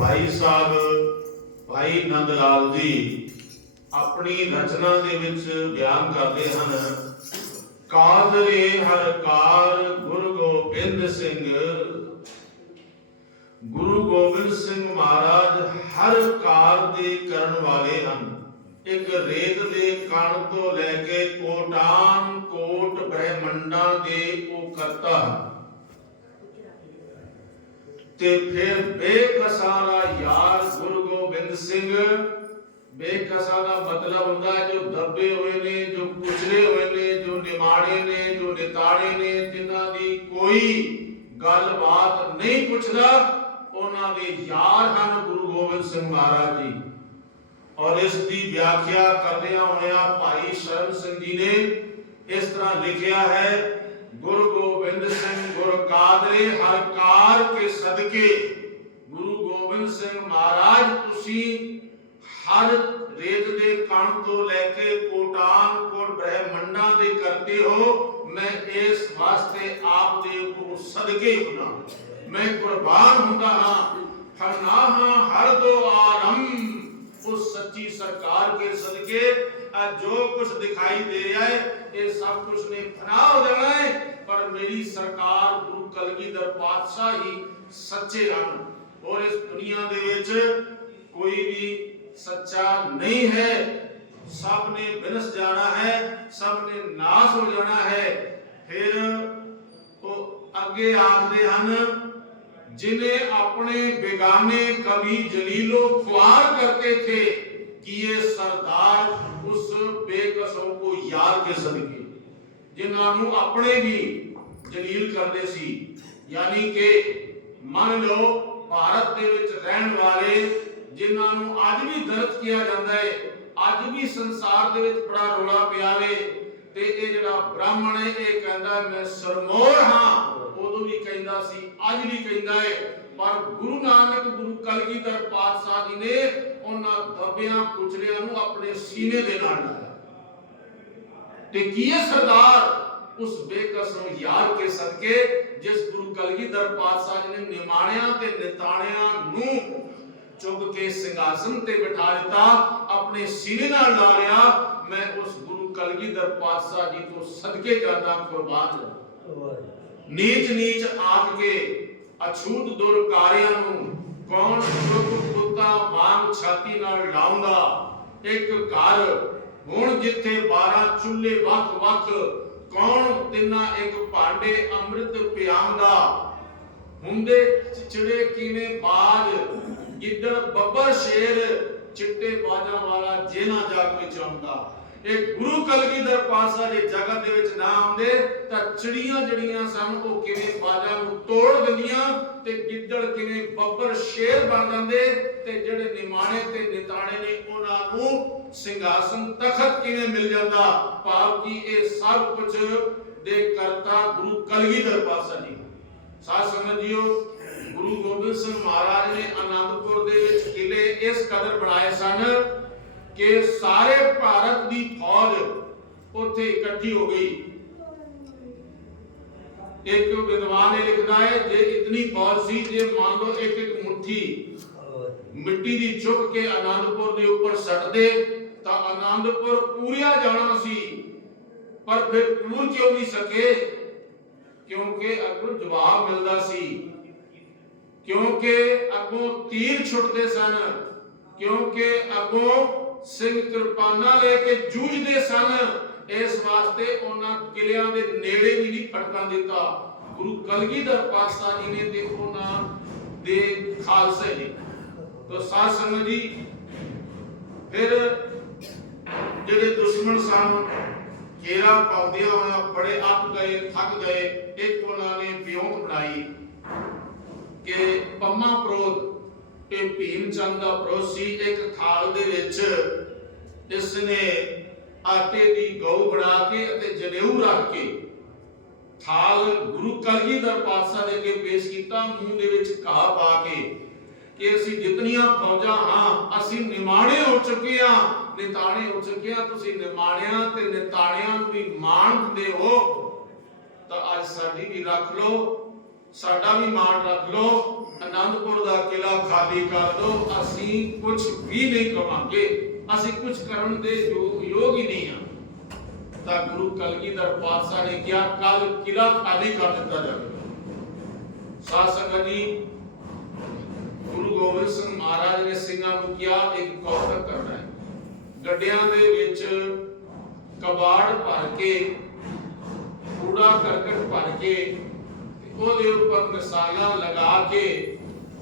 ਭਾਈ ਸਾਹਿਬ, ਭਾਈ ਨੰਦ ਲਾਲ ਜੀ ਆਪਣੀ ਰਚਨਾ ਦੇ ਵਿੱਚ ਬਿਆਨ ਕਰਦੇ ਹਨ। ਕਾਦਰੇ ਹਰ ਕਾਰ ਗੁਰੂ ਗੋਬਿੰਦ ਸਿੰਘ। ਗੁਰੂ ਗੋਬਿੰਦ ਸਿੰਘ ਮਹਾਰਾਜ ਹਰ ਕਾਰ ਦੇ ਕਰਨ ਵਾਲੇ ਹਨ। ਇੱਕ ਰੇਤ ਦੇ ਕਣ ਤੋਂ ਲੈ ਕੇ ਕੋਟਾਨ ਕੋਟ ਬ੍ਰਹਮੰਡਾਂ ਦੇ ਉਹ ਕਰਤਾ ਹਨ। ਤੇ ਫਿਰ ਬੇਕਸਾਰਾ ਯਾਰ ਗੁਰੂ ਗੋਬਿੰਦ ਸਿੰਘ। ਬੇਕਸਾ ਦਾ ਮਤਲਬ ਹੁੰਦਾ ਹੈ ਜੋ ਦੱਬੇ ਹੋਏ ਨੇ, ਜੋ ਕੁਚਲੇ ਹੋਏ ਨੇ, ਜੋ ਨਿਮਾੜੇ ਨੇ, ਜੋ ਨਿਤਾੜੇ ਨੇ, ਜਿਨ੍ਹਾਂ ਦੀ ਕੋਈ ਗੱਲਬਾਤ ਨਹੀਂ ਪੁੱਛਦਾ, ਉਹਨਾਂ ਦੇ ਯਾਰ ਹਨ ਗੁਰੂ ਗੋਬਿੰਦ ਸਿੰਘ ਮਹਾਰਾਜ ਜੀ। ਔਰ ਇਸ ਦੀ ਵਿਆਖਿਆ ਕਰਦਿਆਂ ਹੋਇਆਂ ਭਾਈ ਸ਼ਰਨ ਸਿੰਘ ਜੀ ਨੇ ਇਸ ਤਰ੍ਹਾਂ ਲਿਖਿਆ ਹੈ ਗੁਰੂ ਗੋਬਿੰਦ ਸਿੰਘ ਗੁਰ ਕਾਦਰੇ ਹਰ ਕਾਰ ਕੇ ਸਦਕੇ। ਗੁਰੂ ਗੋਬਿੰਦ ਸਿੰਘ ਮਹਾਰਾਜ, ਤੁਸੀਂ ਹਰ ਰੇਤ ਦੇ ਕਣ ਤੋਂ ਲੈ ਕੇ ਕੋਟਾਨ ਕੋਟ ਬ੍ਰਹਮੰਡਾਂ ਦੇ ਕਰਤੇ ਹੋ। ਮੈਂ ਇਸ ਵਾਸਤੇ ਆਪ ਦੇ ਕੋ ਸਦਕੇ ਹੁਨਾ ਮੈਂ ਕੁਰਬਾਨ ਹੁੰਦਾ ਹਾਂ। ਫਨਾ ਹਾਂ ਹਰ ਦੋ ਆਲਮ ਉਸ ਸੱਚੀ ਸਰਕਾਰ ਕੇ ਸਦਕੇ। ਆ ਜੋ ਕੁਝ ਦਿਖਾਈ ਦੇ ਰਿਹਾ ਹੈ, ਇਹ ਸਭ ਕੁਝ ਨੇ ਫਨਾ ਹੋ ਜਾਣਾ ਹੈ, ਪਰ ਮੇਰੀ ਸਰਕਾਰ ਗੁਰੂ ਕਲਗੀਧਰ ਪਾਤਸ਼ਾਹ ਹੀ ਸੱਚੇ ਹਨ। ਔਰ ਇਸ ਦੁਨੀਆ ਦੇ ਵਿੱਚ ਕੋਈ ਵੀ ਸੱਚਾ ਨਹੀਂ ਹੈ। ਸਭ ਨੇ ਵਿਨਸ ਜਾਣਾ ਹੈ, ਸਭ ਨੇ ਨਾਸ ਹੋ ਜਾਣਾ ਹੈ। ਫਿਰ ਉਹ ਅੱਗੇ ਆਖਦੇ ਹਨ, ਜਿਨੇ ਆਪਣੇ ਬੇਗਾਨੇ ਕਵੀ ਜਲੀਲੋ ਖੁਆਰ ਕਰਤੇ ਥੇ कि ये सरदार उस बेकसों को यार के सदके ਜਿਨ੍ਹਾਂ ਨੂੰ ਆਪਣੇ ਵੀ ਜਲੀਲ ਕਰਦੇ ਸੀ ਯਾਨੀ ਕਿ ਮੰਨ ਲਓ ਭਾਰਤ ਦੇ ਵਿੱਚ ਰਹਿਣ ਵਾਲੇ ਜਿਨ੍ਹਾਂ ਨੂੰ ਅੱਜ ਵੀ ਦਰਦ ਕੀਤਾ ਜਾਂਦਾ ਹੈ ਅੱਜ ਵੀ ਸੰਸਾਰ ਦੇ ਵਿੱਚ ਬੜਾ ਰੋਲਾ ਪਿਆ ਵੇ ਤੇ ਇਹ ਜਿਹੜਾ ਬ੍ਰਾਹਮਣ ਹੈ ਇਹ ਕਹਿੰਦਾ ਮੈਂ ਸਰਮੋਰ ਹਾਂ ਉਦੋਂ ਵੀ ਕਹਿੰਦਾ ਸੀ, ਅੱਜ ਵੀ ਕਹਿੰਦਾ ਹੈ ਪਰ ਗੁਰੂ ਨਾਨਕ, ਗੁਰੂ ਕਲਗੀਧਰ ਪਾਤਸ਼ਾਹ ਜੀ ਨੇ ਉਹਨਾਂ ਦਬਿਆਂ ਕੁਚਲਿਆਂ ਨੂੰ ਆਪਣੇ ਸੀਨੇ ਦੇ ਨਾਲ ਲਾਇਆ। ਤੇ ਕੀ ਹੈ ਸਰਦਾਰ ਉਸ ਬੇਕਸ ਯਾਰ ਕੇ ਸਦਕੇ, ਜਿਸ ਗੁਰੂ ਕਲਗੀਧਰ ਪਾਤਸ਼ਾਹ ਜੀ ਨੇ ਨਿਮਾਣਿਆਂ ਤੇ ਨਿਤਾਣਿਆਂ ਨੂੰ ਚੁੱਕ ਕੇ ਸਿੰਘਾਸਨ ਤੇ ਬਿਠਾ ਦਿੱਤਾ, ਆਪਣੇ ਸੀਨੇ ਨਾਲ ਲਾ ਲਿਆ, ਮੈਂ ਉਸ ਗੁਰੂ ਕਲਗੀਧਰ ਪਾਤਸ਼ਾਹ ਜੀ ਤੋਂ ਸਦਕੇ ਜਾਂਦਾ ਕੁਰਬਾਨ ਨੀਚ ਨੀਚ ਆਖ ਕੇ ਅਛੂਤ ਦੁਰਕਾਰਿਆਂ ਨੂੰ ਕੌਣ ਸੁਖ ਕੁੱਤਾ ਵਾਂਗ ਛਾਤੀ ਨਾਲ ਲਾਉਂਦਾ? ਇੱਕ ਘਰ ਹੁਣ ਜਿੱਥੇ 12 ਚੁੱਲ੍ਹੇ ਵੱਖ ਵੱਖ, ਕੌਣ ਤਿੰਨਾ ਇੱਕ ਭਾਂਡੇ ਅੰਮ੍ਰਿਤ ਪਿਆਉਂਦਾ? ਹੁੰਦੇ ਚਿੜੇ ਕੀਨੇ ਬਾਜ, ਗਿੱਦੜ ਬੱਬਰ ਸ਼ੇਰ, ਚਿੱਟੇ ਬਾਜਾਂ ਵਾਲਾ ਜੇਨਾ ਜਾਗ ਵਿੱਚ ਆਉਂਦਾ ਇਹ ਗੁਰੂ ਕਲਗੀਧਰ ਪਾਸਾ ਜੇ ਜਗਤ ਦੇ ਵਿੱਚ ਨਾ ਆਉਂਦੇ, ਤਾਂ ਚਿੜੀਆਂ ਜਿਹੜੀਆਂ ਸਨ, ਉਹ ਕਿਵੇਂ ਬਾਜਾਂ ਨੂੰ ਤੋੜ ਦਿੰਦੀਆਂ ਤੇ ਗਿੱਦੜ ਕਿਵੇਂ ਬੱਬਰ ਸ਼ੇਰ ਬਣ ਜਾਂਦੇ ਤੇ ਜਿਹੜੇ ਨਿਮਾਣੇ ਤੇ ਨਿਤਾਣੇ ਨੇ, ਉਹਨਾਂ ਨੂੰ ਸਿੰਘਾਸਨ ਤਖਤ ਕਿਵੇਂ ਮਿਲ ਜਾਂਦਾ? ਭਾਵ ਕਿ ਇਹ ਸਭ ਕੁਝ ਦੇ ਕਰਤਾ ਗੁਰੂ ਕਲਗੀਧਰ ਪਾਸਾ ਜੀ। ਸਾਧ ਸੰਗਤ ਜੀਓ, ਗੁਰੂ ਗੋਬਿੰਦ ਸਿੰਘ ਮਹਾਰਾਜ ਨੇ ਆਨੰਦਪੁਰ ਦੇ ਵਿੱਚ ਕਿਲੇ ਇਸ ਕਦਰ ਬਣਾਏ ਸਨ। ਕਿ ਸਾਰੇ ਭਾਰਤ ਦੀ ਫੌਜ ਉੱਥੇ ਇਕੱਠੀ ਹੋ ਗਈ। ਇੱਕ ਵਿਦਵਾਨ ਇਹ ਲਿਖਦਾ ਹੈ, ਜੇ ਇਤਨੀ ਫੌਜ ਸੀ, ਜੇ ਮੰਨ ਲਓ ਇੱਕ ਇੱਕ ਮੁੱਠੀ ਮਿੱਟੀ ਦੀ ਚੁੱਕ ਕੇ ਆਨੰਦਪੁਰ ਦੇ ਉੱਪਰ ਸੱਟਦੇ ਤਾਂ ਆਨੰਦਪੁਰ ਪੂਰਿਆ ਜਾਣਾ ਸੀ। ਪਰ ਫਿਰ ਪੂਰ ਕਿਉਂ ਨਹੀਂ ਸਕੇ? ਕਿਉਂਕਿ ਅੱਗੋਂ ਜਵਾਬ ਮਿਲਦਾ ਸੀ। ਕਿਉਂਕਿ ਅੱਗੋਂ ਤੀਰ ਛੁੱਟਦੇ ਸਨ। ਕਿਉਂਕਿ ਅੱਗੋਂ ਸਿੰਘ ਕਿਰਪਾਨਾਂ ਲੈ ਕੇ ਜੂਝਦੇ ਸਨ। ਇਸ ਵਾਸਤੇ ਉਹਨਾਂ ਕਿਲਿਆਂ ਦੇ ਨੇੜੇ ਵੀ ਨਹੀਂ ਫਟਕਣ ਦਿੱਤਾ। ਗੁਰੂ ਕਲਗੀਧਰ ਪਾਤਸ਼ਾਹ ਜੀ ਨੇ ਤੇ ਉਹਨਾਂ ਦੇ ਖਾਲਸੇ ਨੇ ਤੋ ਸਾਧ ਸੰਗਤ ਜੀ, ਫਿਰ ਜਿਹੜੇ ਦੁਸ਼ਮਣ ਸਨ ਘੇਰਾ ਪਾਉਂਦਿਆਂ ਹੋਇਆ ਬੜੇ ਅੱਕ ਗਏ, ਥੱਕ ਗਏ। ਇੱਕ ਉਹਨਾਂ ਨੇ ਵਿਉਂਤ ਬਣਾਈ ਕਿ ਪੰਮਾ ਪ੍ਰੋਧ ਇਹ ਭੀਮ ਚੰਦ ਦਾ ਪ੍ਰੋਸੀ ਇੱਕ ਥਾਲ ਦੇ ਵਿੱਚ ਇਸ ਨੇ ਆਟੇ ਦੀ ਗਊ ਬਣਾ ਕੇ ਅਤੇ ਜਨੇਊ ਰੱਖ ਕੇ ਥਾਲ ਗੁਰੂ ਕਲਗੀਧਰ ਪਾਤਸ਼ਾਹ ਦੇ ਅੱਗੇ ਪੇਸ਼ ਕੀਤਾ, ਮੂੰਹ ਦੇ ਵਿੱਚ ਘਾਹ ਪਾ ਕੇ ਕਿ ਅਸੀਂ ਜਿਤਨੀਆਂ ਫੌਜਾਂ ਹਾਂ, ਅਸੀਂ ਨਿਮਾਣੇ ਹੋ ਚੁੱਕੇ ਹਾਂ। ਨਿਤਾਣੇ ਹੋ ਚੁੱਕੇ ਹਾਂ, ਤੁਸੀਂ ਨਿਮਾਣਿਆਂ ਤੇ ਨਿਤਾਣਿਆਂ ਨੂੰ ਵੀ ਮਾਣ ਦਿੰਦੇ ਹੋ। ਤਾਂ ਅੱਜ ਸਾਡੀ ਵੀ ਰੱਖ ਲਓ। ਸਾਡਾ ਵੀ ਮਾਣ ਰੱਖ ਲਓ ਆਨੰਦਪੁਰ ਦਾ ਕਿਲਾ ਖਾਲੀ ਕਰ ਦਿਓ, ਅਸੀਂ ਕੁਝ ਵੀ ਨਹੀਂ ਕਵਾਂਗੇ, ਅਸੀਂ ਕੁਝ ਕਰਨ ਦੇ ਯੋਗ ਹੀ ਨਹੀਂ ਆ ਤਾਂ ਗੁਰੂ ਕਲਗੀਧਰ ਪਾਤਸ਼ਾਹ ਨੇ ਕਿਹਾ ਕੱਲ ਕਿਲਾ ਖਾਲੀ ਕਰ ਦਿੱਤਾ ਜਾਵੇਗਾ ਸਾਧ ਸੰਗਤ ਜੀ, ਗੁਰੂ ਗੋਬਿੰਦ ਸਿੰਘ ਮਹਾਰਾਜ ਨੇ ਸਿੰਘਾਂ ਨੂੰ ਕਿਹਾ, ਇੱਕ ਕੌਤਕ ਕਰਨਾ ਹੈ। ਗੱਡਿਆਂ ਦੇ ਵਿੱਚ ਕਬਾੜ ਭਰ ਕੇ, ਕੂੜਾ ਕਰਕਟ ਭਰ ਕੇ ਉਹਦੇ ਉੱਪਰ ਮਸਾਲਾ ਲਗਾ ਕੇ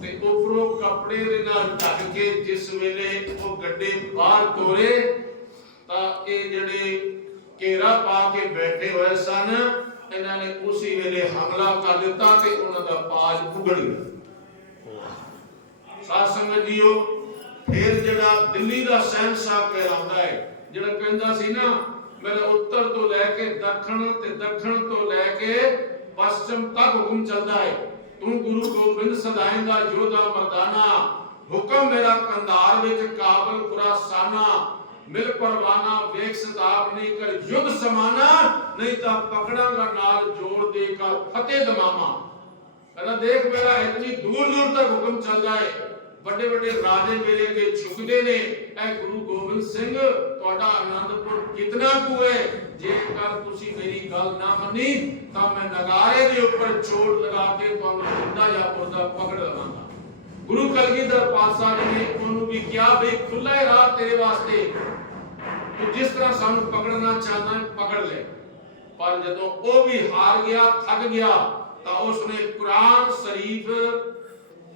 ਤੇ ਉੱਪਰੋਂ ਕੱਪੜੇ ਦੇ ਨਾਲ ਢੱਕ ਕੇ ਜਿਸ ਵੇਲੇ ਉਹ ਗੱਡੇ ਬਾਹਰ ਤੋਰੇ, ਤਾਂ ਇਹ ਜਿਹੜੇ ਘੇਰਾ ਪਾ ਕੇ ਬੈਠੇ ਹੋਏ ਸਨ, ਇਹਨਾਂ ਨੇ ਉਸੇ ਵੇਲੇ ਹਮਲਾ ਕਰ ਦਿੱਤਾ ਤੇ ਉਹਨਾਂ ਦਾ ਪਾਜ ਉਗੜ ਗਿਆ। ਸਾਧ ਸੰਗਤ ਜੀਓ, ਫਿਰ ਜਿਹੜਾ ਦਿੱਲੀ ਦਾ ਸਹਿਨशाह ਕਹਿਲਾਉਂਦਾ ਹੈ, ਜਿਹੜਾ ਕਹਿੰਦਾ ਸੀ ਨਾ ਮੈਂ ਉੱਤਰ ਤੋਂ ਲੈ ਕੇ ਦੱਖਣ ਤੇ ਦੱਖਣ ਤੋਂ ਲੈ ਕੇ ਪੱਛਮ ਤੱਕ ਹੁਕਮ ਚੱਲਦਾ ਹੈ ਤੂੰ ਗੁਰੂ ਗੋਬਿੰਦ ਸਦਾਇਂ ਯੋਧਾ ਮਰਦਾਨਾ ਹੁਕਮ ਮੇਰਾ ਕੰਧਾਰ ਵਿੱਚ ਕਾਬਲ ਖੁਰਾਸਾਨਾ ਮਿਲ ਪਰਵਾਨਾ ਵੇਖ ਸਤਾਬ ਨਹੀਂ ਕਰ ਯੁੱਧ ਸਮਾਨਾ ਨਹੀਂ ਤਾਂ ਪਕੜਾਂਗਾ ਨਾਲ ਜੋੜ ਦੇ ਕਰ ਫਤਿਹ ਦਮਾਮਾ ਕਹਿੰਦਾ ਦੇਖ ਮੇਰਾ ਇਤਨੀ ਦੂਰ ਦੂਰ ਤੱਕ ਹੁਕਮ ਚੱਲਦਾ ਹੈ ਵੱਡੇ ਵੱਡੇ ਰਾਜੇ ਮੇਰੇ ਅੱਗੇ ਝੁਕਦੇ ਨੇ। ਐ ਗੁਰੂ ਗੋਬਿੰਦ ਸਿੰਘ, ਤੁਹਾਡਾ ਆਨੰਦਪੁਰ ਕਿਤਨਾ ਕੁ ਹੈ? ਜੇਕਰ ਤੁਸੀਂ ਮੇਰੀ ਗੱਲ ਨਾ ਮੰਨੀ, ਤਾਂ ਮੈਂ ਨਗਾਰੇ ਦੇ ਉੱਪਰ ਚੋਟ ਲਗਾ ਕੇ ਤੁਹਾਨੂੰ ਜਿੰਦਾ ਜਾਂ ਪੁਰਦਾ ਪਕੜ ਲਵਾਂਗਾ। ਗੁਰੂ ਕਲਗੀਧਰ ਪਾਤਸ਼ਾਹ ਨੇ ਉਹਨੂੰ ਵੀ ਕਿਹਾ ਬਈ ਖੁੱਲਾ ਰਾਹ ਤੇਰੇ ਵਾਸਤੇ। ਤੂੰ ਜਿਸ ਤਰ੍ਹਾਂ ਸਾਨੂੰ ਪਕੜਨਾ ਚਾਹਦਾ, ਪਕੜ ਲੈ। ਪਰ ਜਦੋਂ ਉਹ ਵੀ ਹਾਰ ਗਿਆ, ਥੱਕ ਗਿਆ, ਤਾਂ ਉਸਨੇ ਕੁਰਾਨ ਸ਼ਰੀਫ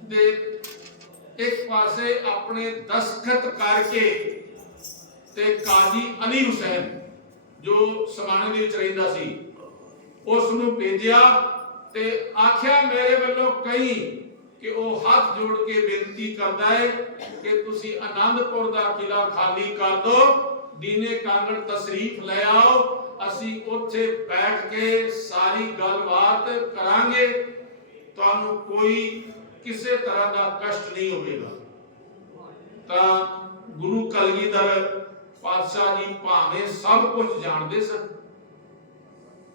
ਦੇ ਇੱਕ ਪਾਸੇ ਆਪਣੇ ਦਸਖਤ ਕਰਕੇ ਤੇ ਕਾਜ਼ੀ ਅਲੀ ਹੁਸੈਨ, ਜੋ ਸਮਾਣੇ ਦੇ ਵਿੱਚ ਰਹਿੰਦਾ ਸੀ, ਉਸ ਨੂੰ ਭੇਜਿਆ ਤੇ ਆਖਿਆ, ਮੇਰੇ ਵੱਲੋਂ ਕਹੀ ਕਿ ਉਹ ਹੱਥ ਜੋੜ ਕੇ ਬੇਨਤੀ ਕਰਦਾ ਹੈ ਕਿ ਤੁਸੀਂ ਆਨੰਦਪੁਰ ਦਾ ਕਿਲਾ ਖਾਲੀ ਕਰ ਦਿਓ ਦੀਨੇ ਕਾਂਗੜ ਤਸ਼ਰੀਫ ਲੈ ਆਓ, ਅਸੀਂ ਉੱਥੇ ਬੈਠ ਕੇ ਸਾਰੀ ਗੱਲਬਾਤ ਕਰਾਂਗੇ, ਤੁਹਾਨੂੰ ਕੋਈ ਕਿਸੇ ਤਰ੍ਹਾਂ ਦਾ ਕਸ਼ਟ ਨਹੀਂ ਹੋਵੇਗਾ। ਤਾਂ ਗੁਰੂ ਕਲਗੀਧਰ ਪਾਤਸ਼ਾਹ ਜੀ ਭਾਵੇਂ ਸਭ ਕੁਝ ਜਾਣਦੇ ਸਨ,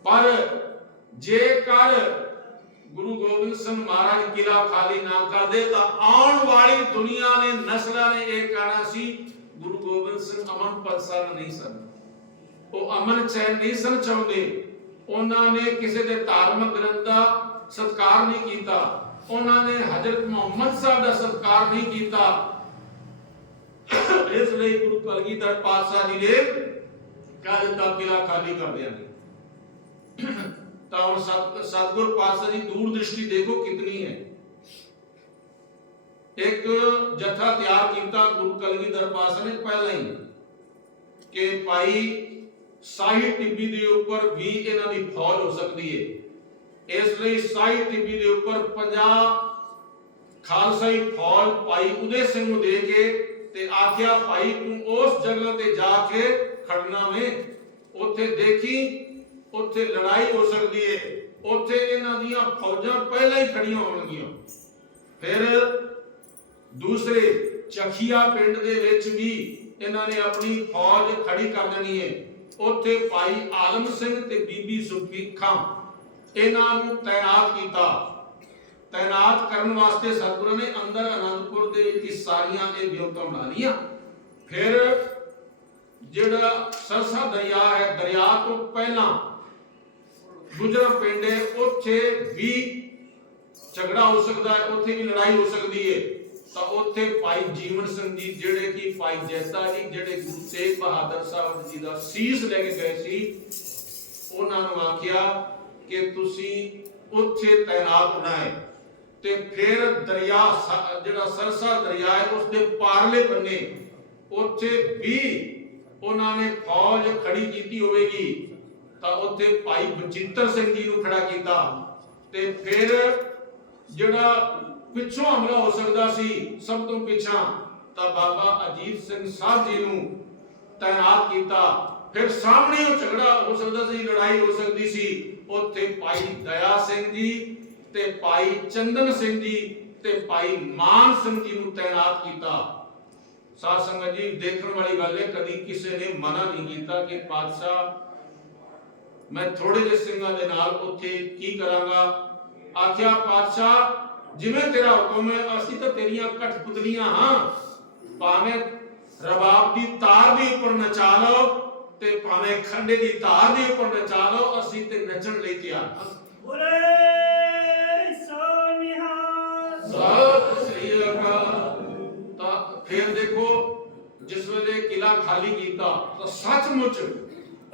ਪਰ ਜੇਕਰ ਗੁਰੂ ਗੋਬਿੰਦ ਸਿੰਘ ਮਹਾਰਾਜ ਕਿਲਾ ਖਾਲੀ ਨਾ ਕਰਦੇ ਤਾਂ ਆਉਣ ਵਾਲੀ ਦੁਨੀਆ ਨੇ ਨਸਲਾਂ ਨੇ ਇਹ ਕਹਿਣਾ ਸੀ, ਗੁਰੂ ਗੋਬਿੰਦ ਸਿੰਘ ਅਮਨ ਪਸੰਦ ਨਹੀਂ ਸਨ। ਉਹ ਅਮਨ ਚੈਨ ਨਹੀਂ ਸਨ ਚਾਹੁੰਦੇ। ਉਹਨਾਂ ਨੇ ਕਿਸੇ ਦੇ ਧਾਰਮਿਕ ਗ੍ਰੰਥ ਦਾ ਸਤਕਾਰ ਨਹੀਂ ਕੀਤਾ। ਉਹਨਾਂ ਨੇ ਹਜ਼ਰਤ ਮੁਹੰਮਦ ਸਾਹਿਬ ਦਾ ਸਤਕਾਰ ਨਹੀਂ ਕੀਤਾ। ਇਸ ਲਈ ਗੁਰੂ ਕਲਗੀਧਰ ਪਾਤਸ਼ਾਹ ਜੀ ਨੇ ਕਹਿ ਦਿੱਤਾ ਕਿਲਾ ਖਾਲੀ ਕਰ ਦਿਆਂਗੇ ਤਾਂ ਹੁਣ ਸਤਗੁਰ ਪਾਤਸ਼ਾਹ ਦੀ ਦੂਰ ਦ੍ਰਿਸ਼ਟੀ ਦੇਖੋ ਕਿਤਨੀ ਹੈ। ਇੱਕ ਜਥਾ ਤਿਆਰ ਕੀਤਾ ਗੁਰੂ ਕਲਗੀਧਰ ਪਾਤਸ਼ਾਹ ਨੇ ਪਹਿਲਾਂ ਹੀ ਕਿ ਭਾਈ, ਸਾਹੀ ਟਿੱਬੀ ਦੇ ਉੱਪਰ ਵੀ ਇਹਨਾਂ ਦੀ ਫੌਜ ਹੋ ਸਕਦੀ ਹੈ। ਇਸ ਲਈ ਸਾਈ ਟਿੱਬੀ ਦੇ ਉੱਪਰ 50 ਖਾਲਸਾਈ ਫੌਜ ਭਾਈ ਉਦੇ ਸਿੰਘ ਨੂੰ ਦੇ ਕੇ ਤੇ ਆਖਿਆ, ਭਾਈ, ਤੂੰ ਉਸ ਜਗ੍ਹਾ ਤੇ ਜਾ ਕੇ ਖੜਨਾ ਵੇ। ਉੱਥੇ ਦੇਖੀ, ਉੱਥੇ ਲੜਾਈ ਹੋ ਸਕਦੀ ਹੈ ਉੱਥੇ ਇਹਨਾਂ ਦੀਆਂ ਫੌਜਾਂ ਪਹਿਲਾਂ ਹੀ ਖੜੀਆਂ ਹੋਣਗੀਆਂ। ਫਿਰ ਦੂਸਰੇ ਚਖੀਆ ਪਿੰਡ ਦੇ ਵਿੱਚ ਵੀ ਇਹਨਾਂ ਨੇ ਆਪਣੀ ਫੌਜ ਖੜੀ ਕਰ ਦੇਣੀ ਹੈ ਉੱਥੇ ਭਾਈ ਆਲਮ ਸਿੰਘ ਤੇ ਬੀਬੀ ਸੁਫੀਖਾਂ ਇਹਨਾਂ ਨੂੰ ਤਾਇਨਾਤ ਕੀਤਾ। ਤਾਇਨਾਤ ਕਰਨ ਵਾਸਤੇ ਸਤਿਗੁਰਾਂ ਨੇ ਅੰਦਰ ਆਨੰਦਪੁਰ ਦੇ ਵਿੱਚ ਸਾਰੀਆਂ ਇਹ ਵਿਉਂਤਾਂ ਬਣਾ ਲਈਆਂ। ਫਿਰ ਜਿਹੜਾ ਸਰਸਾ ਦਰਿਆ ਹੈ, ਦਰਿਆ ਤੋਂ ਪਹਿਲਾਂ ਗੁਜਰਾ ਪਿੰਡ ਹੈ ਉੱਥੇ ਵੀ ਝਗੜਾ ਹੋ ਸਕਦਾ ਹੈ, ਉੱਥੇ ਵੀ ਲੜਾਈ ਹੋ ਸਕਦੀ ਹੈ। ਤਾਂ ਉੱਥੇ ਭਾਈ ਜੀਵਨ ਸਿੰਘ ਜੀ, ਜਿਹੜੇ ਕਿ ਭਾਈ ਜੈਤਾ ਜੀ, ਜਿਹੜੇ ਗੁਰੂ ਤੇਗ ਬਹਾਦਰ ਸਾਹਿਬ ਜੀ ਦਾ ਸੀਸ ਲੈ ਕੇ ਗਏ ਸੀ, ਉਹਨਾਂ ਨੂੰ ਆਖਿਆ ਕਿ ਤੁਸੀਂ ਉੱਥੇ ਤਾਇਨਾਤ ਹੋਣਾ ਤੇ ਫਿਰ ਦਰਿਆ ਜਿਹੜਾ ਸਰਸਾ ਦਰਿਆ ਹੈ ਉਸ ਦੇ ਪਾਰਲੇ ਬੰਨੇ ਉੱਥੇ ਵੀ ਉਹਨਾਂ ਨੇ ਫੌਜ ਖੜੀ ਕੀਤੀ ਹੋਵੇਗੀ। ਤਾਂ ਉੱਥੇ ਭਾਈ ਬਚਿੱਤਰ ਸਿੰਘ ਜੀ ਨੂੰ ਖੜਾ ਕੀਤਾ। ਤੇ ਫਿਰ ਜਿਹੜਾ ਪਿੱਛੋਂ ਹਮਲਾ ਹੋ ਸਕਦਾ ਸੀ, ਸਭ ਤੋਂ ਪਿੱਛਾ ਤਾਂ ਬਾਬਾ ਅਜੀਤ ਸਿੰਘ ਸਾਹਿਬ ਜੀ ਨੂੰ ਤਾਇਨਾਤ ਕੀਤਾ ਫਿਰ ਸਾਹਮਣੇ ਉਹ ਝਗੜਾ ਹੋ ਸਕਦਾ ਸੀ ਲੜਾਈ ਹੋ ਸਕਦੀ ਸੀ ਉੱਥੇ ਭਾਈ ਦਇਆ ਸਿੰਘ ਜੀ ਤੇ ਭਾਈ ਚੰਦਨ ਸਿੰਘ ਜੀ ਤੇ ਭਾਈ ਮਾਨ ਸਿੰਘ ਜੀ ਨੂੰ ਤਾਇਨਾਤ ਕੀਤਾ ਸਾਧ ਸੰਗਤ ਜੀ ਦੇਖਣ ਵਾਲੀ ਗੱਲ ਹੈ ਕਦੀ ਕਿਸੇ ਨੇ ਮਨਾ ਨਹੀਂ ਕੀਤਾ ਕਿ ਪਾਤਸ਼ਾਹ ਮੈਂ ਥੋੜੇ ਜਿਹੇ ਸਿੰਘਾਂ ਦੇ ਨਾਲ ਉੱਥੇ ਕੀ ਕਰਾਂਗਾ ਆਖਿਆ ਪਾਤਸ਼ਾਹ ਜਿਵੇਂ ਤੇਰਾ ਹੁਕਮ ਹੈ ਅਸੀਂ ਤਾਂ ਤੇਰੀਆਂ ਕਠਪੁਤਲੀਆਂ ਹਾਂ ਭਾਵੇਂ ਰਬਾਬ ਦੀ ਤਾਰ ਦੇ ਉੱਪਰ ਨਚਾ ਲਓ ਤੇ ਭਾਵੇਂ ਖੰਡੇ ਦੀ ਤਾਰ ਦੇ ਉੱਪਰ ਨਚਾ ਲਓ ਅਸੀਂ ਤੇ ਨੱਚਣ ਲਈ ਤਿਆਰ ਹਾਂ। ਬੋਲੇ ਸੋ ਨਿਹਾਲ ਸਤਿ ਸ੍ਰੀ ਅਕਾਲ। ਤਾਂ ਫਿਰ ਦੇਖੋ ਜਿਸ ਵੇਲੇ ਕਿਲਾ ਖਾਲੀ ਕੀਤਾ ਤਾਂ ਸੱਚਮੁੱਚ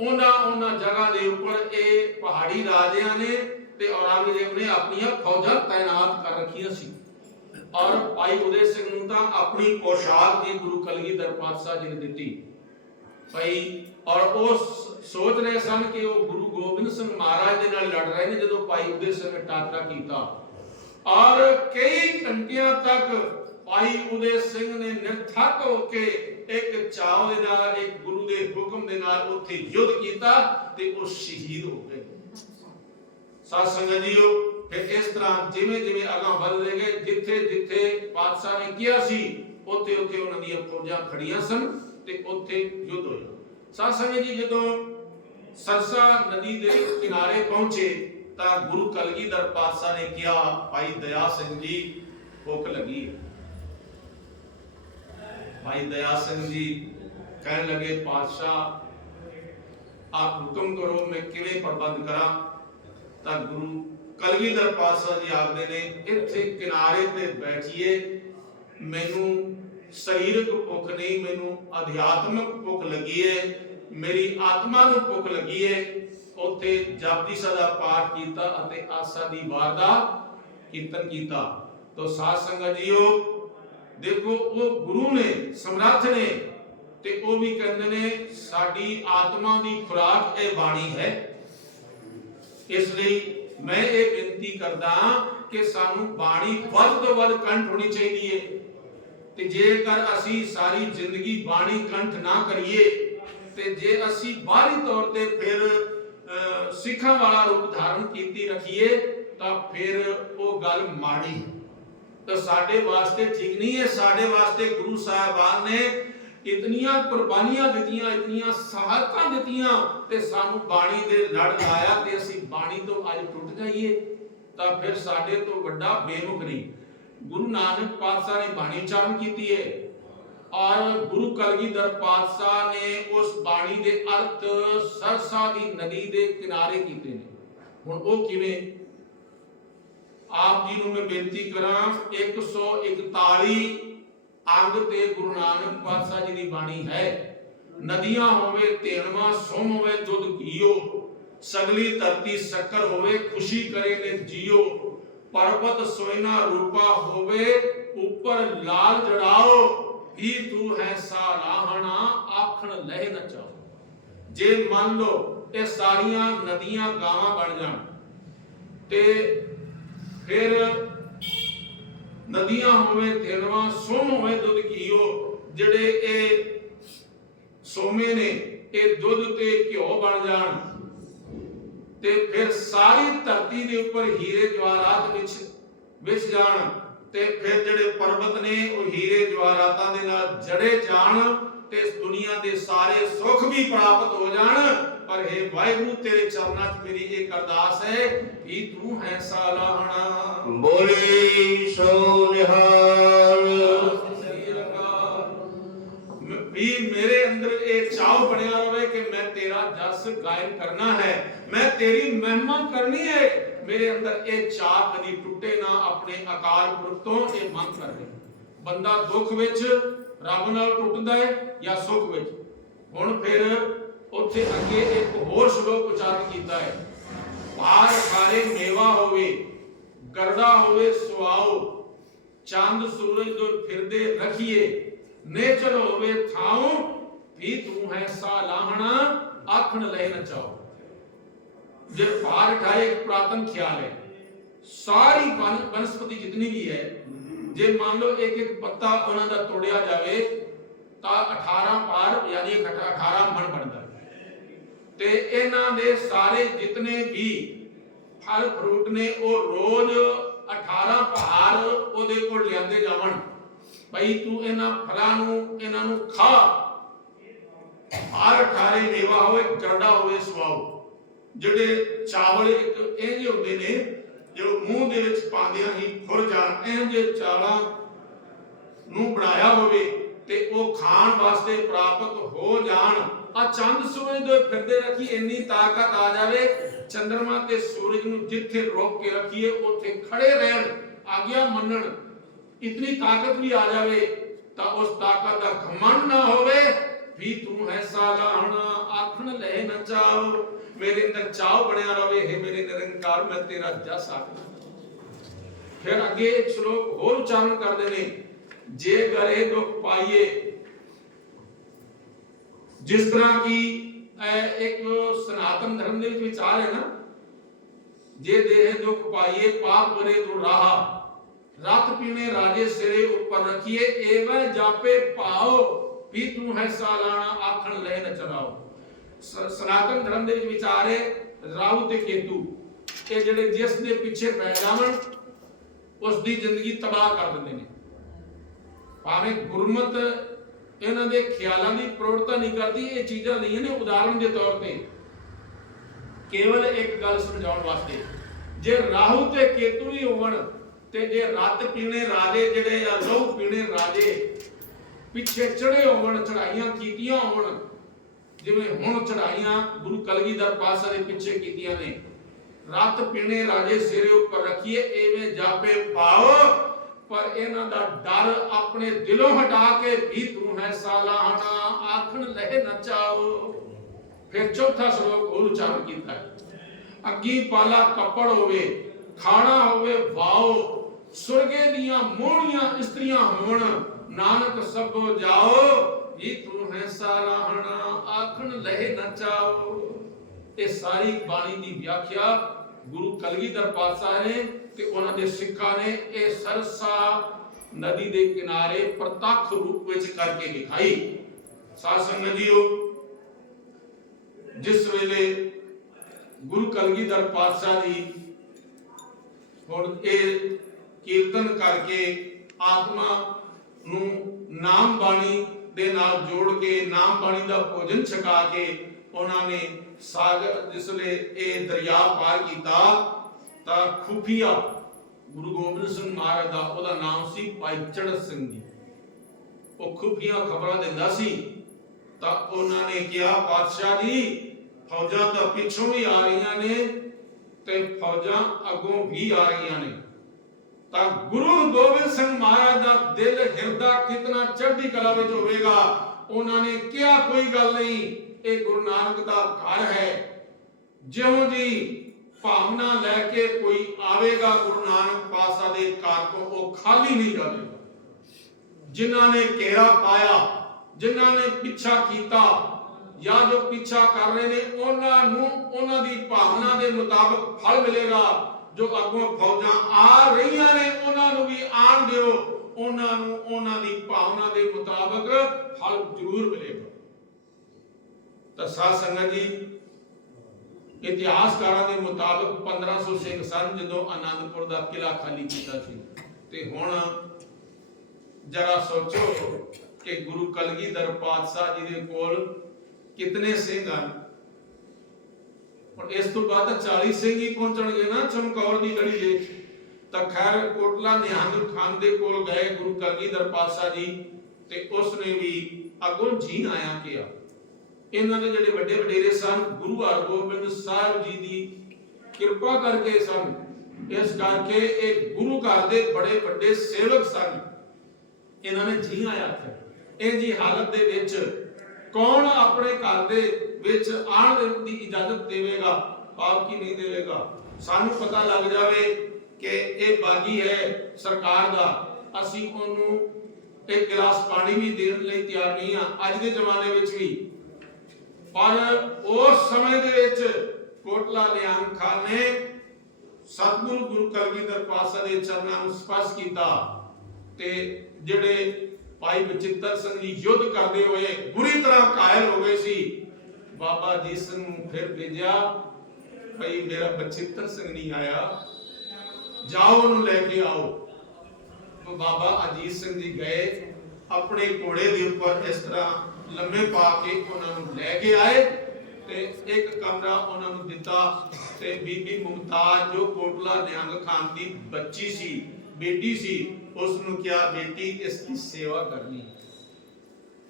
ਉਹਨਾਂ ਉਹਨਾਂ ਜਗ੍ਹਾ ਦੇ ਉੱਪਰ ਇਹ ਪਹਾੜੀ ਰਾਜਿਆਂ ਨੇ ਤੇ ਔਰੰਗਜ਼ੇਬ ਨੇ ਆਪਣੀਆਂ ਫੌਜਾਂ ਤਾਇਨਾਤ ਕਰ ਰੱਖੀਆਂ ਸੀ। ਔਰ ਭਾਈ ਉਦੇ ਸਿੰਘ ਨੂੰ ਤਾਂ ਆਪਣੀ ਪੋਸ਼ਾਕ ਦੀ ਗੁਰੂ ਕਲਗੀਧਰ ਪਾਤਸ਼ਾਹ ਜੀ ਨੇ ਦਿੱਤੀ। ਭਾਈ, ਔਰ ਉਹ ਸੋਚ ਰਹੇ ਸਨ ਕਿ ਉਹ ਗੁਰੂ ਗੋਬਿੰਦ ਸਿੰਘ ਮਹਾਰਾਜ ਦੇ ਨਾਲ ਲੜ ਰਹੇ ਨੇ ਜਦੋਂ ਭਾਈ ਉਦੇ ਸਿੰਘ ਨੇ ਟਾਕਰਾ ਕੀਤਾ। ਔਰ ਕਈ ਘੰਟਿਆਂ ਤੱਕ ਭਾਈ ਉਦੇ ਸਿੰਘ ਨੇ ਨਿਰਥਕ ਹੋ ਕੇ ਇੱਕ ਚਾਅ ਦੇ ਨਾਲ, ਇੱਕ ਗੁਰੂ ਦੇ ਹੁਕਮ ਦੇ ਨਾਲ ਉੱਥੇ ਯੁੱਧ ਕੀਤਾ ਤੇ ਉਹ ਸ਼ਹੀਦ ਹੋ ਗਏ। ਸਾਧ ਸੰਗਤ ਜੀਓ ਫਿਰ ਇਸ ਤਰ੍ਹਾਂ ਜਿਵੇਂ ਜਿਵੇਂ ਅਗਾਂਹ ਵਧਦੇ ਗਏ, ਜਿੱਥੇ ਜਿੱਥੇ ਪਾਤਸ਼ਾਹ ਨੇ ਕਿਹਾ ਸੀ, ਉੱਥੇ ਉੱਥੇ ਉਹਨਾਂ ਦੀਆਂ ਫੌਜਾਂ ਖੜੀਆਂ ਸਨ ਤੇ ਉੱਥੇ ਯੁੱਧ ਹੋਇਆ। ਸਾਧ ਸੰਗਤ ਜੀ, ਜਦੋਂ ਸਰਸਾ ਨਦੀ ਦੇ ਕਿਨਾਰੇ ਪਹੁੰਚੇ, ਤਾਂ ਗੁਰੂ ਕਲਗੀਧਰ ਪਾਤਸ਼ਾਹ ਨੇ ਕਿਹਾ, ਭਾਈ ਦਇਆ ਸਿੰਘ ਜੀ, ਭੁੱਖ ਲੱਗੀ ਹੈ। ਭਾਈ ਦਇਆ ਸਿੰਘ ਜੀ ਕਹਿਣ ਲੱਗੇ, ਪਾਤਸ਼ਾਹ, ਆਪ ਹੁਕਮ ਕਰੋ, ਮੈਂ ਕਿਵੇਂ ਪ੍ਰਬੰਧ ਕਰਾਂ? ਤਾਂ ਗੁਰੂ ਕਲਗੀਧਰ ਪਾਤਸ਼ਾਹ ਜੀ ਆਖਦੇ ਨੇ, ਇੱਥੇ ਕਿਨਾਰੇ ਤੇ ਬੈਠੀਏ, ਮੈਨੂੰ ਸਰੀਰਕ ਭੁੱਖ ਨਹੀਂ, ਮੈਨੂੰ ਅਧਿਆਤਮਿਕ ਭੁੱਖ ਲੱਗੀ ਹੈ ਮੇਰੀ ਆਤਮਾ ਨੂੰ ਭੁੱਖ ਲੱਗੀ ਹੈ ਉੱਥੇ ਜਪਜੀ ਸਾਹਿਬ ਪਾਠ ਕੀਤਾ ਅਤੇ ਆਸਾ ਦੀ ਵਾਰ ਕੀਰਤਨ ਕੀਤਾ। ਤੋ ਸਾਧ ਸੰਗਤ ਜੀਓ, ਦੇਖੋ ਉਹ ਗੁਰੂ ਨੇ, ਸਮਰੱਥ ਨੇ, ਤੇ ਉਹ ਵੀ ਕਹਿੰਦੇ ਨੇ, ਸਾਡੀ ਆਤਮਾ ਦੀ ਖੁਰਾਕ ਇਹ ਬਾਣੀ ਹੈ। ਇਸ ਲਈ ਮੈਂ ਇਹ ਬੇਨਤੀ ਕਰਦਾ ਕਿ ਸਾਨੂੰ ਬਾਣੀ ਵੱਧ ਤੋਂ ਵੱਧ ਕੰਠ ਹੋਣੀ ਚਾਹੀਦੀ ਹੈ ਤੇ ਜੇਕਰ ਅਸੀਂ ਸਾਰੀ ਜ਼ਿੰਦਗੀ ਬਾਣੀ ਕੰਠ ਨਾ ਕਰੀਏ, ਤੇ ਜੇ ਅਸੀਂ ਬਾਹਰੀ ਤੌਰ ਤੇ ਫਿਰ ਸਿੱਖਾਂ ਵਾਲਾ ਰੂਪ ਧਾਰਨ ਕੀਤੀ ਰੱਖੀਏ, ਤਾਂ ਫਿਰ ਉਹ ਗੱਲ ਮਾੜੀ। ਤਾਂ ਸਾਡੇ ਵਾਸਤੇ ਠੀਕ ਨਹੀਂ ਹੈ ਸਾਡੇ ਵਾਸਤੇ ਗੁਰੂ ਸਾਹਿਬਾਨ ਨੇ ਇਤਨੀਆਂ ਕੁਰਬਾਨੀਆਂ ਦਿੱਤੀਆਂ, ਇਤਨੀਆਂ ਸਹਾਇਤਾਂ ਦਿੱਤੀਆਂ ਤੇ ਸਾਨੂੰ ਬਾਣੀ ਦੇ ਲੜ ਲਾਇਆ ਤੇ ਅਸੀਂ ਬਾਣੀ ਤੋਂ ਅੱਜ ਟੁੱਟ ਜਾਈਏ। ਤਾਂ ਫਿਰ ਸਾਡੇ ਤੋਂ ਵੱਡਾ ਬੇਮੁਖ ਨਹੀਂ। ਗੁਰੂ ਨਾਨਕ ਪਾਤਸ਼ਾਹ ਨੇ ਬਾਣੀ ਉਚਾਰਨ ਕੀਤੀ ਹੈ ਔਰ ਗੁਰੂ ਕਲਗੀਧਰ ਪਾਤਸ਼ਾਹ ਨੇ ਉਸ ਬਾਣੀ ਦੇ ਅਰਥ ਸਰਸਾ ਦੀ ਨਦੀ ਦੇ ਕਿਨਾਰੇ ਕੀਤੇ ਨੇ। ਹੁਣ ਉਹ ਕਿਵੇਂ? ਆਪ ਜੀ ਨੂੰ ਮੈਂ ਬੇਨਤੀ ਕਰਾਂ 141 ਅੰਗ ਤੇ ਗੁਰੂ ਨਾਨਕ ਪਾਤਸ਼ਾਹ ਜੀ ਦੀ ਬਾਣੀ ਹੈ, ਨਦੀਆਂ ਹੋਵੇ ਤੇਣਵਾ ਸੋਮ ਹੋਵੇ, ਦੁੱਧ ਘੀਓ ਸਗਲੀ ਧਰਤੀ ਸ਼ੱਕਰ ਹੋਵੇ, ਖੁਸ਼ੀ ਕਰੇ ਨੇ ਜੀਓ, ਪਰਬਤ ਸੋਇਨਾ ਰੂਪਾ ਹੋਵੇ, ਉੱਪਰ ਲਾਲ ਜੜਾਓ, ਹੀ ਤੂੰ ਹੈ ਸਾਲਾਹਣਾ, ਆਖਣ ਲਹਿ ਨ ਜੇ ਮੰਨ ਲਓ ਇਹ ਸਾਰੀਆਂ ਨਦੀਆਂ ਗਾਵਾਂ ਬਣ ਜਾਣ, ਤੇ ਫਿਰ ਨਦੀਆਂ ਹੋਵੇ ਤੇਰਵਾ ਸੋਮ ਹੋਵੇ ਦੁੱਧ ਘੀਓ, ਜਿਹੜੇ ਇਹ ਸੋਮੇ ਨੇ, ਇਹ ਦੁੱਧ ਤੇ ਘਿਓ ਬਣ ਜਾਣ ਤੇ ਫਿਰ ਸਾਰੀ ਧਰਤੀ ਦੇ ਉੱਪਰ ਹੀਰੇ ਜਵਾਹਰਾਤ ਵਿੱਚ ਵਿੱਚ ਜਾਣ ਤੇ ਫਿਰ ਜਿਹੜੇ ਪਰਬਤ ਨੇ, ਉਹ ਹੀਰੇ ਜਵਾਹਰਾਤਾਂ ਦੇ ਨਾਲ ਜੜੇ ਜਾਣ ਤੇ ਇਸ ਦੁਨੀਆ ਦੇ ਸਾਰੇ ਸੁੱਖ ਵੀ ਪ੍ਰਾਪਤ ਹੋ ਜਾਣ। ਪਰ ਇਹ ਵਾਹਿਗੁਰੂ ਤੇਰੇ ਚਰਨਾਂ 'ਚ ਮੇਰੀ ਇੱਕ ਅਰਦਾਸ ਹੈ ਕਿ ਤੂੰ ਹੈ ਸਾਲਾਹਣਾ ਬੋਲੇ ਸੋ ਨਿਹਾਲ ਵੀ ਮੇਰੇ ਅੰਦਰ ਇਹ ਚਾਹ ਬਣਿਆ ਰਵੇ ਕਿ ਮੈਂ ਤੇਰਾ ਜਸ ਗਾਇਨ ਕਰਨਾ ਹੈ। ਮੈਂ ਤੇਰੀ ਮਹਿਮਾ ਕਰਨੀ ਹੈ। ਮੇਰੇ ਅੰਦਰ ਇਹ ਚਾਹ ਕਦੀ ਟੁੱਟੇ ਨਾ ਆਪਣੇ ਅਕਾਲ ਪੁਰਖ ਤੋਂ ਇਹ ਮੰਗ ਕਰਦੇ। ਬੰਦਾ ਦੁੱਖ ਵਿੱਚ ਰੱਬ ਨਾਲ ਟੁੱਟਦਾ ਹੈ ਜਾਂ ਸੁੱਖ ਵਿੱਚ? ਹੁਣ ਫਿਰ ਉੱਥੇ ਅੱਗੇ ਇੱਕ ਹੋਰ ਸ਼ਲੋਕ ਉਚਾਰਨ ਕੀਤਾ ਹੈ। ਪਾਰ ਸਾਰੇ ਮੇਵਾ ਹੋਵੇ ਗਰਦਾ ਹੋਵੇ, ਸੁਆਓ, ਚੰਦ ਸੂਰਜ ਤੋਂ ਫਿਰਦੇ ਰਖੀਏ, ਨੇਚਰ ਹੋਵੇ ਥਾਉ, ਵੀ ਤੂੰ ਹੈ ਸਾਲਾਹਣਾ, ਆਖਣ ਲੈ ਨਾ ਚਾਓ ਜੇ ਭਾਰ ਠਾਏ ਇੱਕ ਪ੍ਰਾਤਨ ਖਿਆਲ ਹੈ, ਸਾਰੀ ਬਨਸਪਤੀ ਜਿਤਨੀ ਵੀ ਹੈ, ਜੇ ਮੰਨ ਲਓ ਇੱਕ ਇੱਕ ਪੱਤਾ ਉਹਨਾਂ ਦਾ ਤੋੜਿਆ ਜਾਵੇ, ਤਾਂ 18 ਪਾਰ, ਯਾਨੀ ਇੱਕ 18 ਮਣ ਬਣਦਾ ਤੇ ਇਹਨਾਂ ਦੇ ਸਾਰੇ ਜਿਤਨੇ ਵੀ ਫਲ ਫਰੂਟ ਨੇ, ਉਹ ਰੋਜ਼ 18 ਪਹਾੜ ਉਹਦੇ ਕੋਲ ਲਿਆਂਦੇ ਜਾਵਣ। ਭਈ ਤੂੰ ਇਹਨਾਂ ਫਲਾਂ ਨੂੰ, ਇਹਨਾਂ ਨੂੰ ਖਾ। ਹਰ ਠਾਰੇ ਮੇਵਾ ਹੋਵੇ ਕਰਦਾ ਹੋਵੇ ਸਵਾਓ ਜਿਹੜੇ ਚਾਵਲ ਇੱਕ ਇਹ ਹੁੰਦੇ ਨੇ, ਜੋ ਮੂੰਹ ਦੇ ਵਿੱਚ ਪਾਉਂਦਿਆਂ ਹੀ ਖੁਰ ਜਾਣ, ਇਹੋ ਜਿਹੇ ਚਾਲਾਂ ਨੂੰ ਬਣਾਇਆ ਹੋਵੇ ਤੇ ਉਹ ਖਾਣ ਵਾਸਤੇ ਪ੍ਰਾਪਤ ਹੋ ਜਾਣ। ਆ ਚੰਦ ਸੂਰਜ ਦੇ ਫਿਰਦੇ ਰੱਖੀ ਇੰਨੀ ਤਾਕਤ ਆ ਜਾਵੇ ਚੰ드ਰਮਾ ਤੇ ਸੂਰਜ ਨੂੰ ਜਿੱਥੇ ਰੋਕ ਕੇ ਰੱਖੀਏ, ਉੱਥੇ ਖੜੇ ਰਹਿਣ, ਆਗਿਆ ਮੰਨਣ, ਇਤਨੀ ਤਾਕਤ ਵੀ ਆ ਜਾਵੇ, ਤਾਂ ਉਸ ਤਾਕਤ ਦਾ ਘਮੰਡ ਨਾ ਹੋਵੇ, ਵੀ ਤੂੰ ਹੈ ਸਾਲਾਹਣਾ ਆਖਣ ਲੈ ਨਾ ਚਾਓ ਮੇਰੇ ਅੰਦਰ ਚਾਉ ਬਣਿਆ ਰਵੇ, ਹੈ ਮੇਰੇ ਨਿਰੰਕਾਰ, ਮੈਂ ਤੇਰਾ ਜਸ ਆਖਣਾ ਫਿਰ ਅੱਗੇ ਇੱਕ ਸ਼ਲੋਕ ਹੋਰ ਉਚਾਰਨ ਕਰਦੇ ਨੇ, ਜੇ ਗਰੇ ਦੁੱਖ ਪਾਈਏ ਜਿਸ ਤਰ੍ਹਾਂ ਕਿ ਇੱਕ ਸਨਾਤਨ ਧਰਮ ਦੇ ਵਿੱਚ ਵਿਚਾਰ ਹੈ ਨਾ, ਜੇ ਦੇਹ ਦੁਖ ਪਾਈਏ, ਪਾਪ ਕਰੇ ਤੋ ਰਾਹਾ। ਰਤ ਪੀਣੇ ਰਾਜੇ ਸਿਰੇ ਉੱਪਰ ਰਖੀਏ, ਏਵੇਂ ਜਾਪੇ ਭਾਓ ਵੀ ਤੂੰ ਹੈ ਸਾਲਾਣਾ ਆਖਣ ਲੈ ਨ ਚਲਾਓ। ਸਨਾਤਨ ਧਰਮ ਦੇ ਵਿੱਚ ਵਿਚਾਰ ਹੈ, ਰਾਹੂ ਤੇ ਕੇਤੂ ਇਹ ਜਿਹੜੇ ਜਿਸ ਦੇ ਪਿੱਛੇ ਪੈ ਜਾਵਣ, ਉਸ ਦੀ ਜ਼ਿੰਦਗੀ ਤਬਾਹ ਕਰ ਦਿੰਦੇ ਨੇ। ਭਾਵੇਂ ਗੁਰਮਤ ਇਹਨਾਂ ਦੇ ਖਿਆਲਾਂ ਦੀ ਪ੍ਰੋੜਤਾ ਨਹੀਂ ਕਰਦੀ, ਇਹ ਚੀਜ਼ਾਂ ਲਈਆਂ ਨੇ ਉਦਾਹਰਣ ਦੇ ਤੌਰ ਤੇ ਕੇਵਲ ਇੱਕ ਗੱਲ ਸਮਝਾਉਣ ਵਾਸਤੇ। ਜੇ ਰਾਹੂ ਤੇ ਕੇਤੂ ਹੀ ਹੋਵਣ ਤੇ ਜੇ ਰਤ ਪੀਣੇ ਰਾਜੇ ਜਿਹੜੇ ਆ ਲਹੂ ਪੀਣੇ ਰਾਜੇ, ਪਿੱਛੇ ਚੜੇ ਹੋਣ ਚੜਾਈਆਂ ਕੀਤੀਆਂ ਹੋਣ ਜਿਵੇਂ ਹੁਣ ਚੜਾਈਆਂ ਗੁਰੂ ਕਲਗੀਧਰ ਪਾਤਸ਼ਾਹ ਦੇ ਪਿੱਛੇ ਕੀਤੀਆਂ ਨੇ, ਰਤ ਪੀਣੇ ਰਾਜੇ ਸਿਰੇ ਉੱਪਰ ਰੱਖੀਏ, ਐਵੇਂ ਜਾਪੇ ਪਾਓ ਪਰ ਇਹਨਾਂ ਦਾ ਡਰ ਆਪਣੇ ਦਿਲੋਂ ਹਟਾ ਕੇ ਵੀ ਤੂੰ ਹੈ ਸਾਲਾਹਣਾ, ਆਖਣ ਲਹਿ ਨਾ ਫਿਰ ਚੌਥਾ ਸ਼ਲੋਕ ਹੋਰ ਉਚਾਰਨ ਕੀਤਾ ਅੱਗੀ ਪਾਲਾ ਕੱਪੜ ਹੋਵੇ, ਖਾਣਾ ਹੋਵੇ, ਵਾਓ। ਸੁਰਗੇ ਦੀਆਂ ਮੋਹਣੀਆਂ ਇਸਤਰੀਆਂ ਹੋਣ, ਨਾਨਕ ਸਭੋ ਜਾਓ ਜੀ ਤੂੰ ਹੈ ਸਾਲਾਹਣਾ, ਆਖਣ ਲਹਿ ਨਾ ਇਹ ਸਾਰੀ ਬਾਣੀ ਦੀ ਵਿਆਖਿਆ ਗੁਰੂ ਕਲਗੀਧਰ ਪਾਤਸ਼ਾਹ ਨੇ ਤੇ ਉਹਨਾਂ ਦੇ ਸਿੱਖਾਂ ਨੇ ਇਹ ਸਰਸਾ ਨਦੀ ਦੇ ਕਿਨਾਰੇ ਪ੍ਰਤੱਖ ਰੂਪ ਵਿੱਚ ਕਰਕੇ ਦਿਖਾਈ ਸਾਧ ਸੰਗਤ ਜੀਓ, ਜਿਸ ਵੇਲੇ ਗੁਰੂ ਕਲਗੀਧਰ ਪਾਤਸ਼ਾਹ ਜੀ ਹੁਣ ਇਹ ਕੀਰਤਨ ਕਰਕੇ ਆਤਮਾ ਨੂੰ ਨਾਮ ਬਾਣੀ ਦੇ ਨਾਲ ਜੋੜ ਕੇ ਨਾਮ ਬਾਣੀ ਦਾ ਭੋਜਨ ਛਕਾ ਕੇ ਉਹਨਾਂ ਨੇ ਸਾਗਰ ਜਿਸ ਇਹ ਦਰਿਆ ਪਾਰ ਕੀਤਾ, ਤਾਂ ਖੁਫੀਆ ਗੁਰੂ ਗੋਬਿੰਦ ਸਿੰਘ ਮਹਾਰਾਜ ਦਾ ਉਹਦਾ ਨਾਮ ਸੀ ਭਾਈ ਸਿੰਘ ਜੀ। ਉਹ ਖੁਫੀਆ ਖਬਰਾਂ ਦਿੰਦਾ ਸੀ, ਤਾਂ ਉਹਨਾਂ ਨੇ ਕਿਹਾ ਪਾਤਸ਼ਾਹ ਜੀ, ਫੌਜਾਂ ਤਾਂ ਪਿੱਛੋਂ ਵੀ ਆ ਰਹੀਆਂ ਨੇ ਤੇ ਫੌਜਾਂ ਅੱਗੋਂ ਵੀ ਆ ਰਹੀਆਂ ਨੇ। ਤਾਂ ਗੁਰੂ ਗੋਬਿੰਦ ਸਿੰਘ ਮਹਾਰਾਜ ਦਾ ਦਿਲ, ਹਿਰਦਾ ਕਿਤਨਾ ਚੜ੍ਹਦੀ ਕਲਾ ਵਿੱਚ ਹੋਵੇਗਾ, ਉਹਨਾਂ ਨੇ ਕਿਹਾ, ਕੋਈ ਗੱਲ ਨਹੀਂ ਇਹ ਗੁਰੂ ਨਾਨਕ ਦਾ ਘਰ ਹੈ। ਜਿਉਂ ਜੀ ਭਾਵਨਾ ਲੈ ਕੇ ਕੋਈ ਆਵੇਗਾ ਗੁਰੂ ਨਾਨਕ ਪਾਤਸ਼ਾਹ ਦੇ ਘਰ ਤੋਂ, ਉਹ ਖਾਲੀ ਨਹੀਂ ਜਾਵੇਗਾ। ਜਿਨ੍ਹਾਂ ਨੇ ਘੇਰਾ ਪਾਇਆ, ਜਿਨ੍ਹਾਂ ਨੇ ਪਿੱਛਾ ਕੀਤਾ, ਜਾਂ ਜੋ ਪਿੱਛਾ ਕਰ ਰਹੇ ਨੇ, ਉਹਨਾਂ ਨੂੰ ਉਹਨਾਂ ਦੀ ਭਾਵਨਾ ਦੇ ਮੁਤਾਬਕ ਫਲ ਮਿਲੇਗਾ। ਜੋ ਅੱਗੋਂ ਫੌਜਾਂ ਆ ਰਹੀਆਂ ਨੇ, ਉਹਨਾਂ ਨੂੰ ਵੀ ਆਣ ਦਿਓ। ਉਹਨਾਂ ਨੂੰ ਉਹਨਾਂ ਦੀ ਭਾਵਨਾ ਦੇ ਮੁਤਾਬਕ ਫਲ ਜ਼ਰੂਰ ਮਿਲੇਗਾ। ਤਾਂ ਸਾਧ ਸੰਗਤ ਜੀ ਇਤਿਹਾਸਕਾਰਾਂ ਦੇ ਮੁਤਾਬਕ 1500 ਸਿੱਖ ਸਨ ਜਦੋਂ ਆਨੰਦਪੁਰ ਦਾ ਕਿਲਾ ਖਾਲੀ ਕੀਤਾ ਸੀ। ਤੇ ਹੁਣ ਜਰਾ ਸੋਚੋ ਕਿ ਗੁਰੂ ਕਲਗੀਧਰ ਪਾਤਸ਼ਾਹ ਜੀ ਦੇ ਕੋਲ ਕਿਤਨੇ ਸਿੰਘ ਹਨ। ਹੁਣ ਇਸ ਤੋਂ ਬਾਅਦ ਤਾਂ 40 ਸਿੰਘ ਹੀ ਪਹੁੰਚਣਗੇ ਨਾ ਚਮਕੌਰ ਦੀ ਗੜੀ ਦੇ ਤਾਂ ਖੈਰ ਕੋਟਲਾ ਨਿਹੰਗ ਖਾਨ ਦੇ ਕੋਲ ਗਏ ਗੁਰੂ ਕਲਗੀਧਰ ਪਾਤਸ਼ਾਹ ਜੀ ਤੇ ਉਸ ਨੇ ਵੀ ਅਗੋਂ ਜੀ ਆਇਆ ਕਿਹਾ। ਇਹਨਾਂ ਦੇ ਜਿਹੜੇ ਵੱਡੇ ਵਡੇਰੇ ਸਨ, ਗੁਰੂ ਹਰਗੋਬਿੰਦ ਸਾਹਿਬ ਜੀ ਦੀ ਕਿਰਪਾ ਕਰਕੇ ਸਨ। ਇਸ ਕਰਕੇ ਇਹ ਗੁਰੂ ਘਰ ਦੇ ਬੜੇ ਵੱਡੇ ਸੇਵਕ ਸਨ। ਇਹਨਾਂ ਨੇ ਜੀ ਆਇਆ ਆਖਿਆ ਇਹ ਜੀ ਹਾਲਤ ਦੇ ਵਿੱਚ ਕੌਣ ਆਪਣੇ ਘਰ ਦੇ ਵਿੱਚ ਆਉਣ ਦੀ ਇਜਾਜ਼ਤ ਦੇਵੇਗਾ, ਆਪ ਕੀ ਨਹੀਂ ਦੇਵੇਗਾ? ਸਾਨੂੰ ਪਤਾ ਲੱਗ ਜਾਵੇ ਕਿ ਇਹ ਬਾਗੀ ਹੈ ਸਰਕਾਰ ਦਾ। ਅਸੀਂ ਉਹਨੂੰ ਇੱਕ ਗਲਾਸ ਪਾਣੀ ਵੀ ਦੇਣ ਲਈ ਤਿਆਰ ਨਹੀਂ ਆ ਅੱਜ ਦੇ ਜ਼ਮਾਨੇ ਵਿੱਚ ਵੀ ਪਰ ਉਸ ਸਮੇਂ ਦੇ ਵਿੱਚ ਕੋਟਲਾ ਨਿਹੰਗ ਖਾਨ ਨੇ ਸਤਿਗੁਰੂ ਗੁਰੂ ਕਲਗੀਧਰ ਪਾਤਸ਼ਾਹ ਦੇ ਚਰਨਾਂ ਨੂੰ ਸਪਰਸ਼ ਕੀਤਾ ਤੇ ਜਿਹੜੇ ਭਾਈ ਬਚਿੱਤਰ ਸਿੰਘ ਜੀ ਯੁੱਧ ਕਰਦੇ ਹੋਏ ਬੁਰੀ ਤਰ੍ਹਾਂ ਘਾਇਲ ਹੋ ਗਏ ਸੀ, ਬਾਬਾ ਜੀ ਸਿੰਘ ਨੂੰ ਫਿਰ ਭੇਜਿਆ, ਭਈ ਮੇਰਾ ਬਚਿੱਤਰ ਸਿੰਘ ਨਹੀਂ ਆਇਆ, ਜਾਓ ਉਹਨੂੰ ਲੈ ਕੇ ਆਓ। ਬਾਬਾ ਅਜੀਤ ਸਿੰਘ ਜੀ ਗਏ, ਆਪਣੇ ਘੋੜੇ ਦੇ ਉੱਪਰ ਇਸ ਤਰ੍ਹਾਂ ਲੰਮੇ ਪਾ ਕੇ ਉਹਨਾਂ ਨੂੰ ਲੈ ਕੇ ਆਏ ਤੇ ਇੱਕ ਕਮਰਾ ਉਹਨਾਂ ਨੂੰ ਦਿੱਤਾ ਤੇ ਬੀਬੀ ਮੁਮਤਾਜ਼ ਜੋ ਕੋਟਲਾ ਨਿਹੰਗ ਖਾਨ ਦੀ ਬੱਚੀ ਸੀ, ਬੇਟੀ ਸੀ ਉਸ ਨੂੰ ਕਿਹਾ, ਬੇਟੀ, ਇਸ ਦੀ ਸੇਵਾ ਕਰਨੀ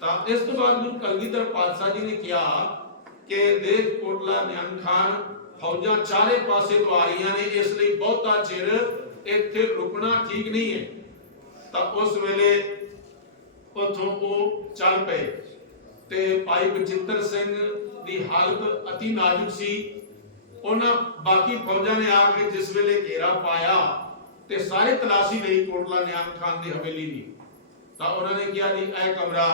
ਤਾਂ ਇਸ ਤੋਂ ਬਾਅਦ ਗੁਰੂ ਕਲਗੀਧਰ ਪਾਤਸ਼ਾਹ ਜੀ ਨੇ ਕਿਹਾ ਕਿ ਦੇਖ ਕੋਟਲਾ ਨਿਹੰਗ ਖਾਨ, ਫੌਜਾਂ ਚਾਰੇ ਪਾਸੇ ਤੋਂ ਆ ਰਹੀਆਂ ਨੇ, ਇਸ ਲਈ ਬਹੁਤਾ ਚਿਰ ਇੱਥੇ ਰੁਕਣਾ ਠੀਕ ਨਹੀਂ ਹੈ। ਤਾਂ ਉਸ ਵੇਲੇ ਉਥੋਂ ਉਹ ਚੱਲ ਪਏ। ਤੇ ਭਾਈ ਬਚਿੱਤਰ ਸਿੰਘ ਦੀ ਹਾਲਤ ਅਤੀ ਨਾਜ਼ੁਕ ਸੀ। ਉਹਨਾਂ ਬਾਕੀ ਫੌਜਾਂ ਨੇ ਆ ਕੇ ਜਿਸ ਵੇਲੇ ਘੇਰਾ ਪਾਇਆ ਤੇ ਸਾਰੇ ਤਲਾਸ਼ੀ ਲਈ ਕੋਟਲਾ ਨਿਆਮ ਖਾਨ ਦੀ ਹਵੇਲੀ ਦੀ ਤਾਂ ਉਹਨਾਂ ਨੇ ਕਿਹਾ ਜੀ, ਇਹ ਕਮਰਾ।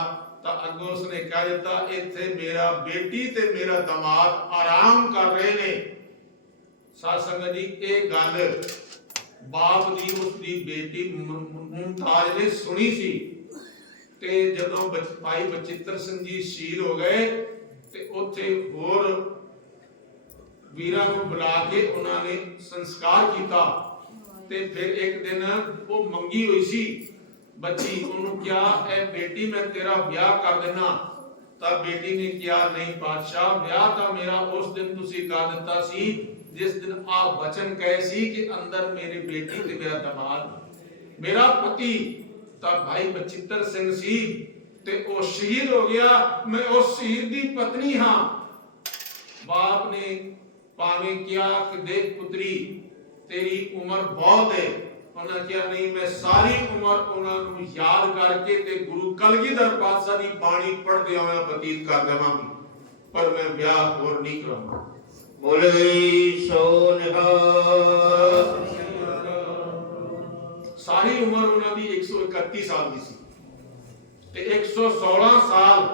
ਤਾਂ ਅੱਗੋਂ ਉਸਨੇ ਕਹਿ ਦਿੱਤਾ, ਇੱਥੇ ਮੇਰਾ ਬੇਟੀ ਤੇ ਮੇਰਾ ਦਮਾਦ ਆਰਾਮ ਕਰ ਰਹੇ ਨੇ। ਸਾਧ ਸੰਗਤ ਜੀ, ਇਹ ਗੱਲ ਬਾਪ ਦੀ ਉਸ ਦੀ ਬੇਟੀ ਮੁਮਤਾਜ਼ ਨੇ ਸੁਣੀ ਸੀ। ਤੇ ਜਦੋਂ ਭਾਈ ਬਚਿੱਤਰ ਸਿੰਘ ਜੀ ਸ਼ਹੀਦ ਹੋ ਗਏ ਤੇ ਉੱਥੇ ਹੋਰ ਵੀਰਾਂ ਨੂੰ ਬੁਲਾ ਕੇ ਉਹਨਾਂ ਨੇ ਸੰਸਕਾਰ ਕੀਤਾ ਤੇ ਫਿਰ ਇੱਕ ਦਿਨ ਉਹ ਮੰਗੀ ਹੋਈ ਸੀ, ਬੱਚੀ, ਉਹਨੂੰ ਕਿਹਾ ਇਹ ਬੇਟੀ, ਮੈਂ ਤੇਰਾ ਵਿਆਹ ਕਰ ਦੇਣਾ ਤਾਂ ਬੇਟੀ ਨੇ ਕਿਹਾ, ਨਹੀਂ ਬਾਦਸ਼ਾਹ, ਵਿਆਹ ਤਾਂ ਮੇਰਾ ਉਸ ਦਿਨ ਤੁਸੀਂ ਕਰ ਦਿੱਤਾ ਸੀ, ਜਿਸ ਦਿਨ ਆ ਬਚਨ ਕਹੇ ਸੀ ਕਿ ਅੰਦਰ ਮੇਰੇ ਬੇਟੀ ਤੇ ਮੇਰਾ ਦਮਾਦ ਮੇਰਾ ਪਤੀ ਤਾਂ ਭਾਈ ਬਚਿੱਤਰ ਸਿੰਘ ਸੀ ਤੇ ਉਹ ਸ਼ਹੀਦ ਹੋ ਗਿਆ। ਮੈਂ ਉਸ ਸ਼ਹੀਦ ਦੀ ਪਤਨੀ ਹਾਂ। ਬਾਪ ਨੇ ਭਾਵੇਂ ਕਿਹਾ ਕਿ ਦੇਖ ਪੁੱਤਰੀ, ਤੇਰੀ ਉਮਰ ਬਹੁਤ ਹੈ। ਉਹਨਾਂ ਕਿਹਾ, ਨਹੀਂ, ਮੈਂ ਸਾਰੀ ਉਮਰ ਉਹਨਾਂ ਨੂੰ ਯਾਦ ਕਰਕੇ ਤੇ ਗੁਰੂ ਕਲਗੀਧਰ ਪਾਤਸ਼ਾਹ ਦੀ ਬਾਣੀ ਪੜ੍ਹਦੇ ਹੋਇਆ ਬਤੀਤ ਕਰ ਦੇਵਾਂਗੀ। ਪਰ ਮੈਂ ਵਿਆਹ ਹੋਰ ਨਹੀਂ ਕਰਾਂਗਾ ਬੋਲੇ ਸੋ ਨਿਹਾਲ ਸਾਰੀ ਉਮਰ ਉਹਨਾਂ ਦੀ 131 ਸਾਲ ਦੀ ਸੀ। ਤੇ 116 ਸਾਲ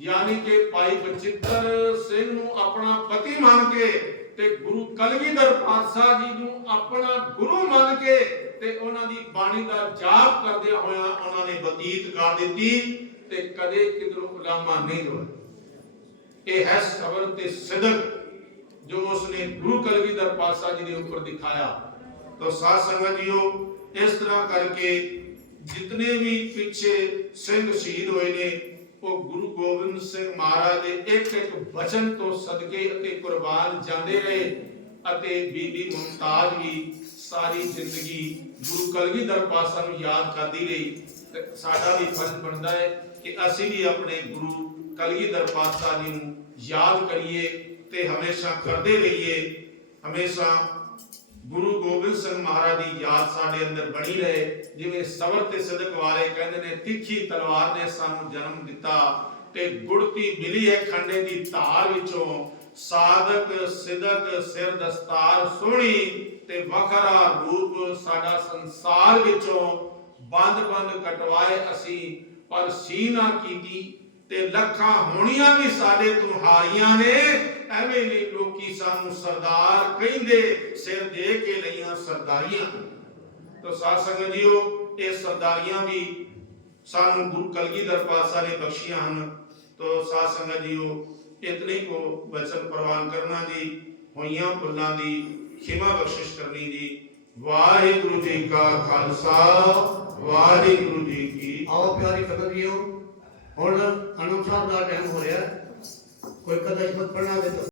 ਯਾਨੀ ਕਿ ਭਾਈ ਬਚਿੱਤਰ ਸਿੰਘ ਨੂੰ ਆਪਣਾ ਪਤੀ ਮੰਨ ਕੇ ਤੇ ਗੁਰੂ ਕਲਗੀਧਰ ਪਾਤਸ਼ਾਹ ਜੀ ਨੂੰ ਆਪਣਾ ਗੁਰੂ ਮੰਨ ਕੇ ਤੇ ਉਹਨਾਂ ਦੀ ਬਾਣੀ ਦਾ ਜਾਪ ਕਰਦਿਆਂ ਹੋਇਆਂ ਉਹਨਾਂ ਨੇ ਬਤੀਤ ਕਰ ਦਿੱਤੀ ਤੇ ਕਦੇ ਕਿਧਰੋਂ ਉਲਾਮਾ ਨਹੀਂ ਹੋਇਆ ਇਹ ਹੈ ਸਬਰ ਤੇ ਸਿਦਕ ਜੋ ਉਸਨੇ ਗੁਰੂ ਕਲਗੀਧਰ ਪਾਤਸ਼ਾਹ ਜੀ ਦੇ ਉੱਪਰ ਦਿਖਾਇਆ। ਤਾਂ ਸਾਧ ਸੰਗਤ ਜੀਓ ਇਸ ਤਰ੍ਹਾਂ ਕਰਕੇ ਜਿਤਨੇ ਵੀ ਪਿੱਛੇ ਸਿੰਘ ਸ਼ਹੀਦ ਹੋਏ ਨੇ, ਉਹ ਗੁਰੂ ਗੋਬਿੰਦ ਸਿੰਘ ਮਹਾਰਾਜ ਦੇ ਇੱਕ ਇੱਕ ਬਚਨ ਤੋਂ ਸਦਕੇ ਅਤੇ ਕੁਰਬਾਨ ਜਾਂਦੇ ਰਹੇ ਅਤੇ ਬੀਬੀ ਮੁਮਤਾਜ਼ ਵੀ ਸਾਰੀ ਜ਼ਿੰਦਗੀ ਗੁਰੂ ਕਲਗੀਧਰ ਪਾਤਸ਼ਾਹ ਨੂੰ ਯਾਦ ਕਰਦੀ ਰਹੀ। ਤੇ ਸਾਡਾ ਵੀ ਫਰਜ਼ ਬਣਦਾ ਹੈ ਕਿ ਅਸੀਂ ਵੀ ਆਪਣੇ ਗੁਰੂ ਕਲਗੀਧਰ ਪਾਤਸ਼ਾਹ ਜੀ ਨੂੰ ਯਾਦ ਕਰੀਏ ਤੇ ਹਮੇਸ਼ਾ ਕਰਦੇ ਰਹੀਏ। ਹਮੇਸ਼ਾ ਗੁਰੂ ਗੋਬਿੰਦ ਸਿੰਘ ਮਹਾਰਾਜ ਦੀ ਯਾਦ ਸਾਡੇ ਅੰਦਰ ਬਣੀ ਰਹੇ, ਜਿਵੇਂ ਸਬਰ ਤੇ ਸਦਕ ਵਾਲੇ ਕਹਿੰਦੇ ਨੇ, ਤਿੱਖੀ ਤਲਵਾਰ ਨੇ ਸਾਨੂੰ ਜਨਮ ਦਿੱਤਾ ਤੇ ਗੁੜਤੀ ਮਿਲੀ ਹੈ ਖੰਡੇ ਦੀ ਧਾਰ ਵਿੱਚੋਂ, ਸਾਧਕ ਸਿਦਕ ਸਿਰ ਦਸਤਾਰ ਸੋਹਣੀ ਤੇ ਵਖਰਾ ਰੂਪ ਸਾਡਾ ਸੰਸਾਰ ਵਿੱਚੋਂ ਬੰਦ ਬੰਦ ਕਟਵਾਏ ਅਸੀਂ, ਪਰ ਸੀ ਕੀਤੀ ਤੇ ਲੱਖਾਂ ਹੋਣੀਆਂ ਵੀ ਸਾਡੇ ਤੋਂ ਹਾਰੀਆਂ ਨੇ, ਐਵੇਂ ਨਹੀਂ ਲੋਕੀ ਸਾਨੂੰ ਸਰਦਾਰ ਕਹਿੰਦੇ ਸਿਰ ਦੇ ਕੇ ਲਈਆਂ ਸਰਦਾਰੀਆਂ। ਤੋ ਸਾਧ ਸੰਗਤ ਜੀਓ, ਇਹ ਸਰਦਾਰੀਆਂ ਵੀ ਸਾਨੂੰ ਗੁਰੂ ਕਲਗੀਧਰ ਪਾਤਸ਼ਾਹ ਨੇ ਬਖਸ਼ੀਆਂ ਹਨ। ਤੋ ਸਾਧ ਸੰਗਤ ਜੀਓ, ਇਤਨੇ ਕੋ ਵਚਨ ਪ੍ਰਵਾਨ ਕਰਨਾ ਜੀ, ਹੋਈਆਂ ਭੁੱਲਾਂ ਦੀ ਖਿਮਾ ਬਖਸ਼ਿਸ਼ ਕਰਨੀ ਜੀ। ਵਾਹਿਗੁਰੂ ਜੀ ਕਾ ਖਾਲਸਾ, ਵਾਹਿਗੁਰੂ ਜੀ ਕੀ ਆਓ ਪਿਆਰੀ ਸੰਗਤ ਜੀਓ। ਹੁਣ ਅਨੰਦ ਦਾ ਟਾਈਮ ਹੋ ਰਿਹਾ। ਕੋਈ ਕਦਾ ਪੜਨਾ ਦੇ